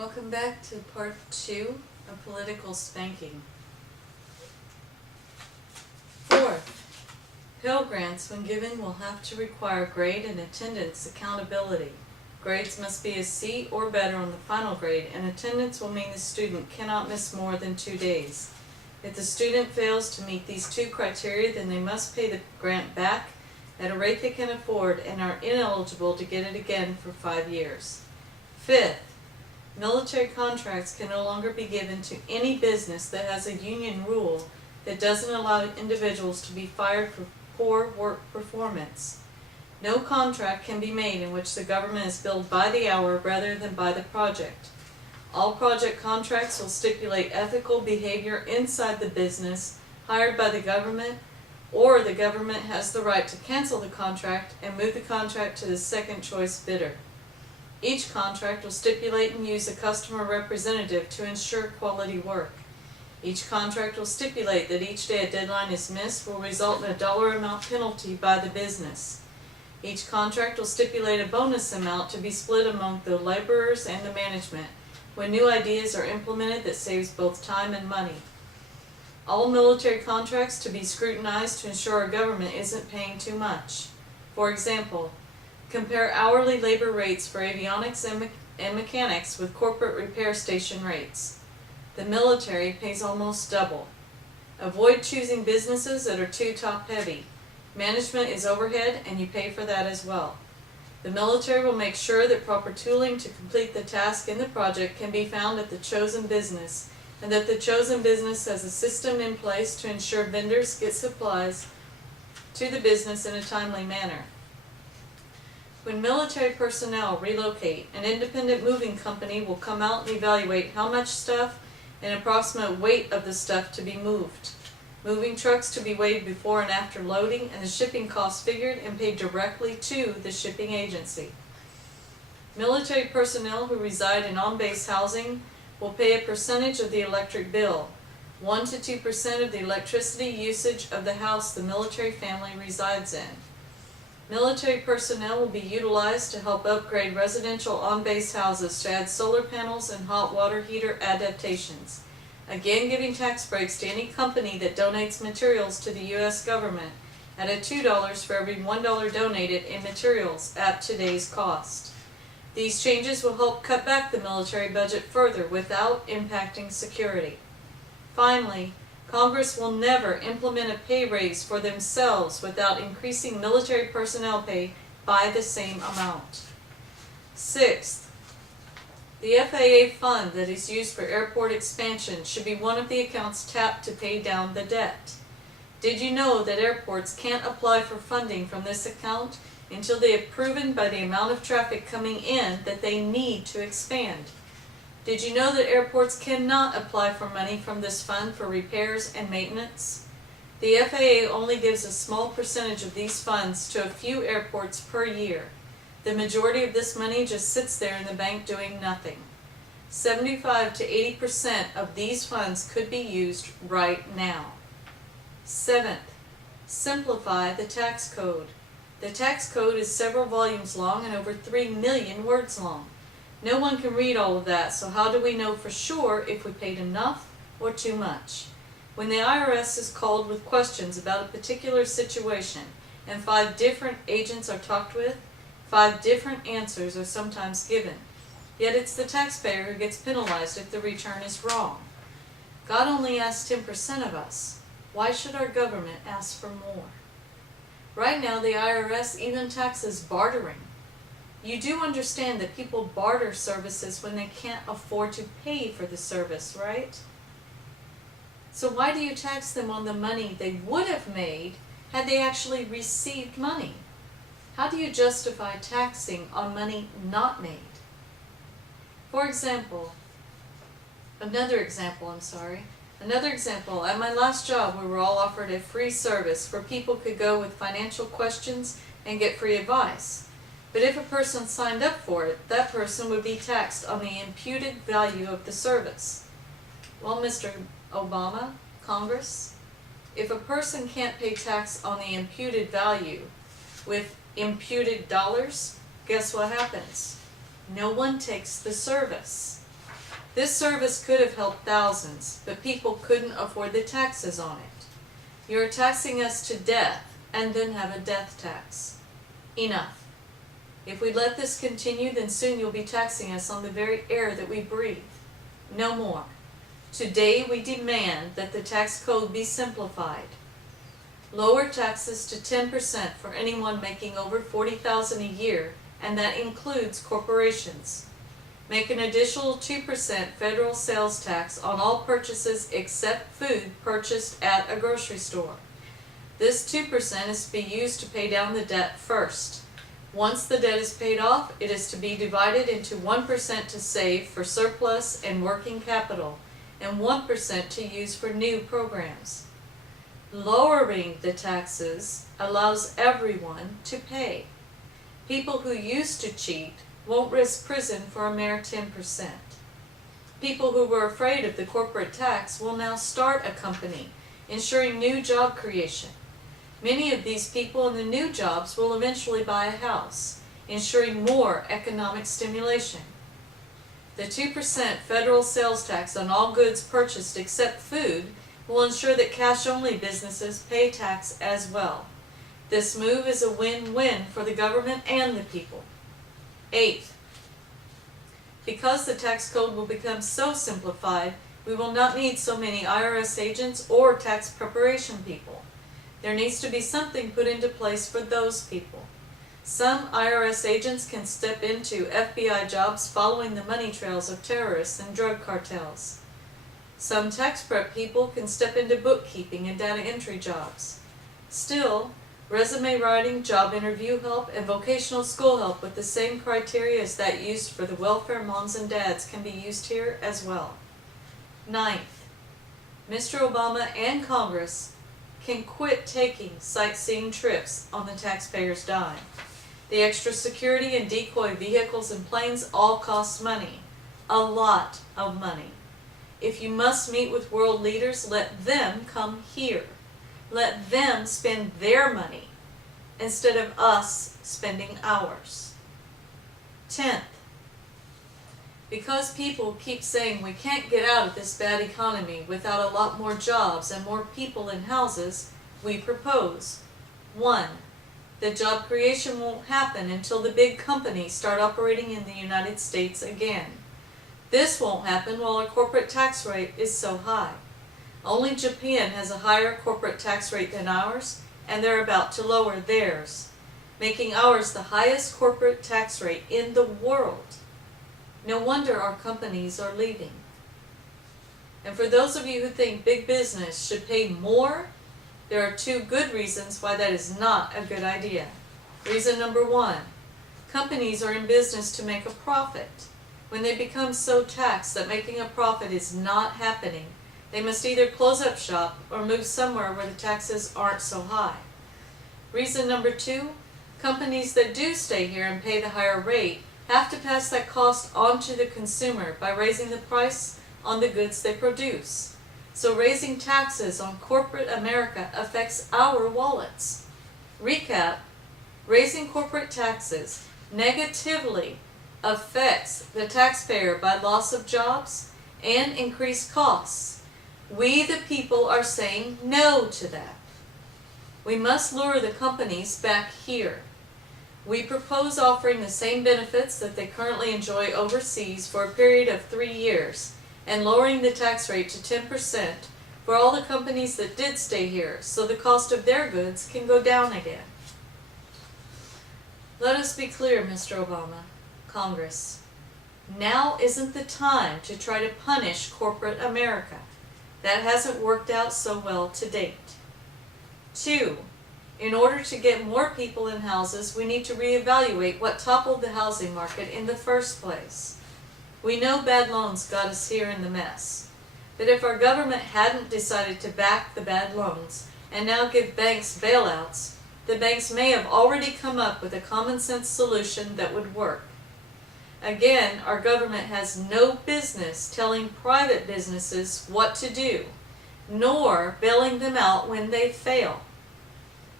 Welcome back to part 2 of political spanking. Fourth, Pell Grants, when given, will have to require grade and attendance accountability. Grades must be a C or better on the final grade, and attendance will mean the student cannot miss more than 2 days. If the student fails to meet these 2 criteria, then they must pay the grant back at a rate they can afford and are ineligible to get it again for 5 years. Fifth, military contracts can no longer be given to any business that has a union rule that doesn't allow individuals to be fired for poor work performance. No contract can be made in which the government is billed by the hour rather than by the project. All project contracts will stipulate ethical behavior inside the business hired by the government, or the government has the right to cancel the contract and move the contract to the second choice bidder. Each contract will stipulate and use a customer representative to ensure quality work. Each contract will stipulate that each day a deadline is missed will result in a dollar amount penalty by the business. Each contract will stipulate a bonus amount to be split among the laborers and the management when new ideas are implemented that saves both time and money. All military contracts to be scrutinized to ensure our government isn't paying too much. For example, compare hourly labor rates for avionics and mechanics with corporate repair station rates. The military pays almost double. Avoid choosing businesses that are too top-heavy. Management is overhead and you pay for that as well. The military will make sure that proper tooling to complete the task in the project can be found at the chosen business, and that the chosen business has a system in place to ensure vendors get supplies to the business in a timely manner. When military personnel relocate, an independent moving company will come out and evaluate how much stuff and approximate weight of the stuff to be moved. Moving trucks to be weighed before and after loading, and the shipping costs figured and paid directly to the shipping agency. Military personnel who reside in on-base housing will pay a percentage of the electric bill, 1 to 2% of the electricity usage of the house the military family resides in. Military personnel will be utilized to help upgrade residential on-base houses to add solar panels and hot water heater adaptations, again giving tax breaks to any company that donates materials to the U.S. government at a $2 for every $1 donated in materials at today's cost. These changes will help cut back the military budget further without impacting security. Finally, Congress will never implement a pay raise for themselves without increasing military personnel pay by the same amount. Sixth, the FAA fund that is used for airport expansion should be one of the accounts tapped to pay down the debt. Did you know that airports can't apply for funding from this account until they have proven by the amount of traffic coming in that they need to expand? Did you know that airports cannot apply for money from this fund for repairs and maintenance? The FAA only gives a small percentage of these funds to a few airports per year. The majority of this money just sits there in the bank doing nothing. 75 to 80% of these funds could be used right now. Seventh, simplify the tax code. The tax code is several volumes long and over 3 million words long. No one can read all of that, so how do we know for sure if we paid enough or too much? When the IRS is called with questions about a particular situation and 5 different agents are talked with, 5 different answers are sometimes given. Yet it's the taxpayer who gets penalized if the return is wrong. God only asks 10% of us. Why should our government ask for more? Right now the IRS even taxes bartering. You do understand that people barter services when they can't afford to pay for the service, right? So why do you tax them on the money they would have made had they actually received money? How do you justify taxing on money not made? For example, another example, at my last job we were all offered a free service where people could go with financial questions and get free advice. But if a person signed up for it, that person would be taxed on the imputed value of the service. Well, Mr. Obama, Congress, if a person can't pay tax on the imputed value with imputed dollars, guess what happens? No one takes the service. This service could have helped thousands, but people couldn't afford the taxes on it. You are taxing us to death and then have a death tax. Enough. If we let this continue, then soon you'll be taxing us on the very air that we breathe. No more. Today we demand that the tax code be simplified. Lower taxes to 10% for anyone making over $40,000 a year, and that includes corporations. Make an additional 2% federal sales tax on all purchases except food purchased at a grocery store. This 2% is to be used to pay down the debt first. Once the debt is paid off, it is to be divided into 1% to save for surplus and working capital, and 1% to use for new programs. Lowering the taxes allows everyone to pay. People who used to cheat won't risk prison for a mere 10%. People who were afraid of the corporate tax will now start a company, ensuring new job creation. Many of these people in the new jobs will eventually buy a house, ensuring more economic stimulation. The 2% federal sales tax on all goods purchased except food will ensure that cash-only businesses pay tax as well. This move is a win-win for the government and the people. Eighth, because the tax code will become so simplified, we will not need so many IRS agents or tax preparation people. There needs to be something put into place for those people. Some IRS agents can step into FBI jobs following the money trails of terrorists and drug cartels. Some tax prep people can step into bookkeeping and data entry jobs. Still, resume writing, job interview help, and vocational school help with the same criteria as that used for the welfare moms and dads can be used here as well. Ninth, Mr. Obama and Congress can quit taking sightseeing trips on the taxpayer's dime. The extra security and decoy vehicles and planes all cost money. A lot of money. If you must meet with world leaders, let them come here. Let them spend their money instead of us spending ours. 10th, because people keep saying we can't get out of this bad economy without a lot more jobs and more people in houses, we propose 1. The job creation won't happen until the big companies start operating in the United States again. This won't happen while our corporate tax rate is so high. Only Japan has a higher corporate tax rate than ours, and they're about to lower theirs, making ours the highest corporate tax rate in the world. No wonder our companies are leaving. And for those of you who think big business should pay more, there are 2 good reasons why that is not a good idea. Reason number 1, companies are in business to make a profit. When they become so taxed that making a profit is not happening, they must either close up shop or move somewhere where the taxes aren't so high. Reason number 2, companies that do stay here and pay the higher rate have to pass that cost on to the consumer by raising the price on the goods they produce. So raising taxes on corporate America affects our wallets. Recap, raising corporate taxes negatively affects the taxpayer by loss of jobs and increased costs. We the people are saying no to that. We must lure the companies back here. We propose offering the same benefits that they currently enjoy overseas for a period of 3 years and lowering the tax rate to 10% for all the companies that did stay here so the cost of their goods can go down again. Let us be clear, Mr. Obama, Congress. Now isn't the time to try to punish corporate America. That hasn't worked out so well to date. 2. In order to get more people in houses, we need to reevaluate what toppled the housing market in the first place. We know bad loans got us here in the mess. But if our government hadn't decided to back the bad loans and now give banks bailouts, the banks may have already come up with a common sense solution that would work. Again, our government has no business telling private businesses what to do, nor bailing them out when they fail.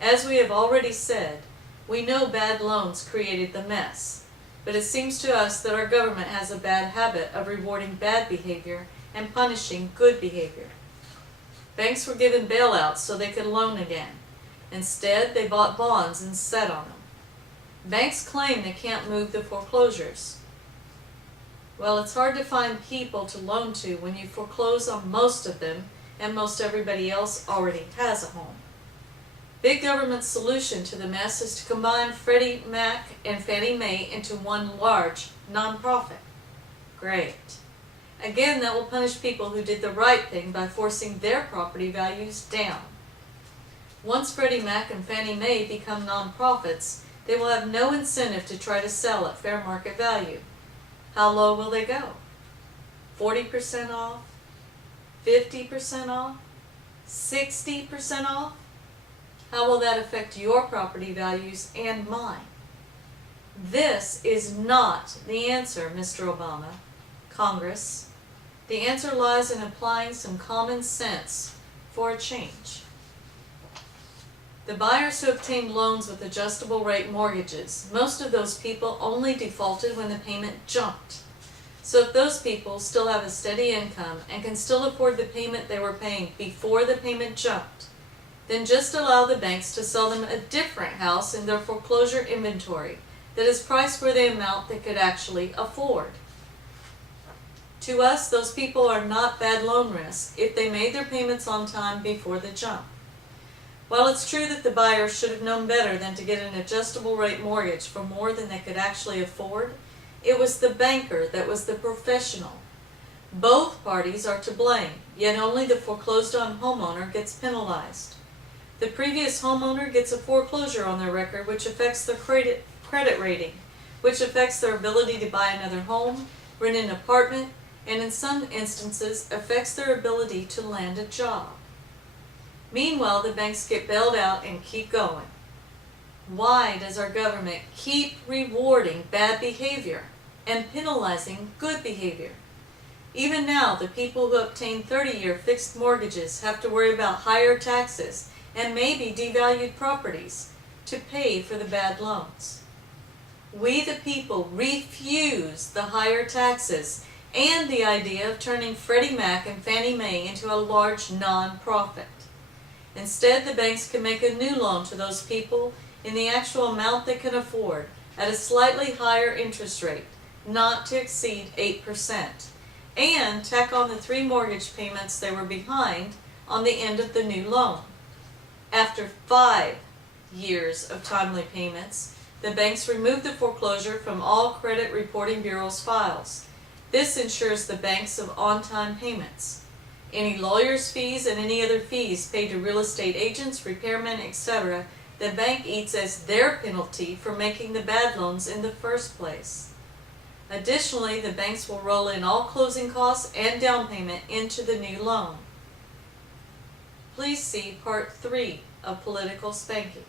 As we have already said, we know bad loans created the mess. But it seems to us that our government has a bad habit of rewarding bad behavior and punishing good behavior. Banks were given bailouts so they could loan again. Instead, they bought bonds and sat on them. Banks claim they can't move the foreclosures. Well, it's hard to find people to loan to when you foreclose on most of them and most everybody else already has a home. Big government's solution to the mess is to combine Freddie Mac and Fannie Mae into one large nonprofit. Great. Again, that will punish people who did the right thing by forcing their property values down. Once Freddie Mac and Fannie Mae become nonprofits, they will have no incentive to try to sell at fair market value. How low will they go? 40% off? 50% off? 60% off? How will that affect your property values and mine? This is not the answer, Mr. Obama, Congress. The answer lies in applying some common sense for a change. The buyers who obtained loans with adjustable rate mortgages, most of those people only defaulted when the payment jumped. So if those people still have a steady income and can still afford the payment they were paying before the payment jumped, then just allow the banks to sell them a different house in their foreclosure inventory that is priced for the amount they could actually afford. To us, those people are not bad loan risks if they made their payments on time before the jump. While it's true that the buyer should have known better than to get an adjustable rate mortgage for more than they could actually afford, it was the banker that was the professional. Both parties are to blame, yet only the foreclosed on homeowner gets penalized. The previous homeowner gets a foreclosure on their record, which affects their credit rating, which affects their ability to buy another home, rent an apartment, and in some instances affects their ability to land a job. Meanwhile, the banks get bailed out and keep going. Why does our government keep rewarding bad behavior and penalizing good behavior? Even now, the people who obtain 30-year fixed mortgages have to worry about higher taxes and maybe devalued properties to pay for the bad loans. We the people refuse the higher taxes and the idea of turning Freddie Mac and Fannie Mae into a large non-profit. Instead, the banks can make a new loan to those people in the actual amount they can afford at a slightly higher interest rate, not to exceed 8%, and tack on the 3 mortgage payments they were behind on the end of the new loan. After 5 years of timely payments, the banks remove the foreclosure from all credit reporting bureaus' files. This ensures the banks of on-time payments. Any lawyer's fees and any other fees paid to real estate agents, repairmen, etc., the bank eats as their penalty for making the bad loans in the first place. Additionally, the banks will roll in all closing costs and down payment into the new loan. Please see Part 3 of Political Spanking.